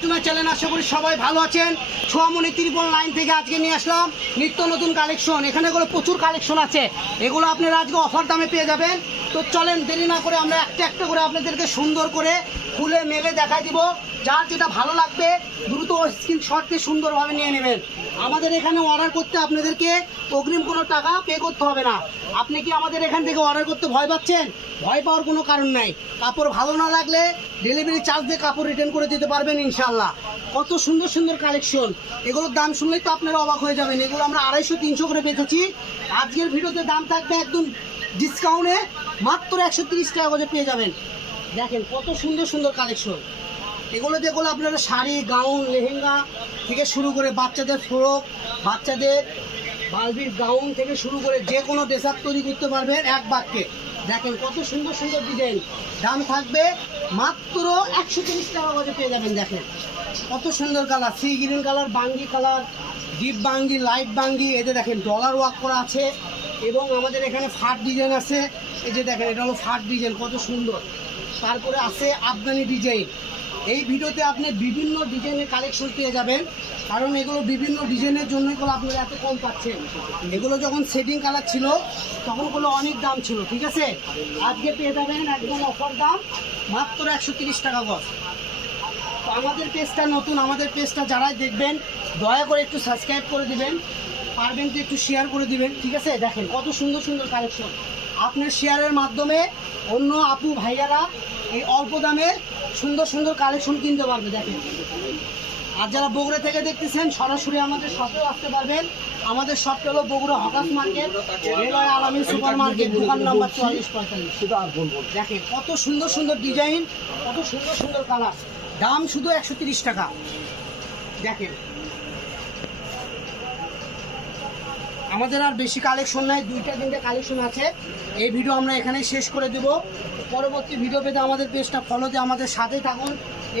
Channel আশা করি সবাই ভালো আছেন। ছোয়ামনি ত্রিপল লাইন থেকে আজকে নিয়ে আসলাম নিত্য নতুন কালেকশন। এখানে প্রচুর কালেকশন আছে, এগুলো আপনারা আজকে অফার দামে পেয়ে যাবেন। তো চলেন দেরি না করে আমরা একটা একটা করে আপনাদেরকে সুন্দর করে খুলে মেলে দেখাই দিব। যার যেটা ভালো লাগবে দ্রুত স্ক্রিনশট দিয়ে সুন্দরভাবে নিয়ে নেবেন। আমাদের এখানে অর্ডার করতে আপনাদেরকে অগ্রিম কোনো টাকা পে করতে হবে না। আপনি কি আমাদের এখান থেকে অর্ডার করতে ভয় পাচ্ছেন? ভয় পাওয়ার কোনো কারণ নাই। কাপড় ভালো না লাগলে ডেলিভারি চার্জ দিয়ে কাপড় রিটার্ন করে দিতে পারবেন ইনশাল্লাহ। কত সুন্দর সুন্দর কালেকশন, এগুলোর দাম শুনলেই তো আপনারা অবাক হয়ে যাবেন। এগুলো আমরা 250-300 করে বেচেছি। আজকের ভিডিওতে দাম থাকবে একদম ডিসকাউন্টে, মাত্র 130 টাকা করে পেয়ে যাবেন। দেখেন কত সুন্দর সুন্দর কালেকশন। এগুলো যেগুলো আপনারা শাড়ি, গাউন, লেহেঙ্গা থেকে শুরু করে বাচ্চাদের ফ্রক, বাচ্চাদের বালবির গাউন থেকে শুরু করে যে কোনো ড্রেস আপ তৈরি করতে পারবেন এক বাক্যে। দেখেন কত সুন্দর সুন্দর ডিজাইন। দাম থাকবে মাত্র 130 টাকা করে পেয়ে যাবেন। দেখেন কত সুন্দর কালার, সি গ্রিন কালার, বাঙ্গি কালার, ডিপ বাঙ্গি, লাইট বাঙ্গি। এতে দেখেন ডলার ওয়ার্ক করা আছে এবং আমাদের এখানে ফাট ডিজাইন আছে। এই যে দেখেন এটা হলো ফাট ডিজাইন, কত সুন্দর। তারপরে আছে আফগানি ডিজাইন। এই ভিডিওতে আপনি বিভিন্ন ডিজাইনের কালেকশন পেয়ে যাবেন, কারণ এগুলো বিভিন্ন ডিজাইনের জন্য এগুলো আপনারা এত কম পাচ্ছেন। এগুলো যখন সেটিং কালার ছিল তখন এগুলো অনেক দাম ছিল, ঠিক আছে। আজকে পেয়ে যাবেন একদম অফার দাম মাত্র 130 টাকা গজ। তো আমাদের পেজটা নতুন, আমাদের পেজটা যারাই দেখবেন দয়া করে একটু সাবস্ক্রাইব করে দিবেন, পারবেন তো একটু শেয়ার করে দিবেন, ঠিক আছে। দেখেন কত সুন্দর সুন্দর কালেকশন। আপনার শেয়ারের মাধ্যমে অন্য আপু ভাইয়ারা এই অল্প দামে সুন্দর সুন্দর কালেকশন কিনতে পারবে। দেখেন, আর যারা বগুড়া থেকে দেখতেছেন সরাসরি আমাদের শপেও আসতে পারবেন। আমাদের শপটা হলো বগুড়া হকাস মার্কেট, রেলওয়ে আলামিন সুপার মার্কেট, দোকান নাম্বার 4445। দেখেন কত সুন্দর সুন্দর ডিজাইন, কত সুন্দর সুন্দর কালার। দাম শুধু 130 টাকা। দেখেন আমাদের আর বেশি কালেকশন নাই, 2-3টে কালেকশন আছে। এই ভিডিও আমরা এখানে শেষ করে দেব। পরবর্তী ভিডিও পেতে আমাদের পেজটা ফলো দিয়ে আমাদের সাথেই থাকুন।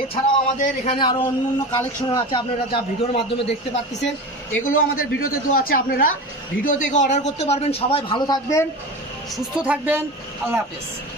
এছাড়াও আমাদের এখানে আরও অন্য অন্য কালেকশন আছে, আপনারা যা ভিডিওর মাধ্যমে দেখতে পাচ্ছেন এগুলো আমাদের ভিডিওতে দেওয়া আছে, আপনারা ভিডিও থেকে অর্ডার করতে পারবেন। সবাই ভালো থাকবেন, সুস্থ থাকবেন, আল্লাহ হাফেজ।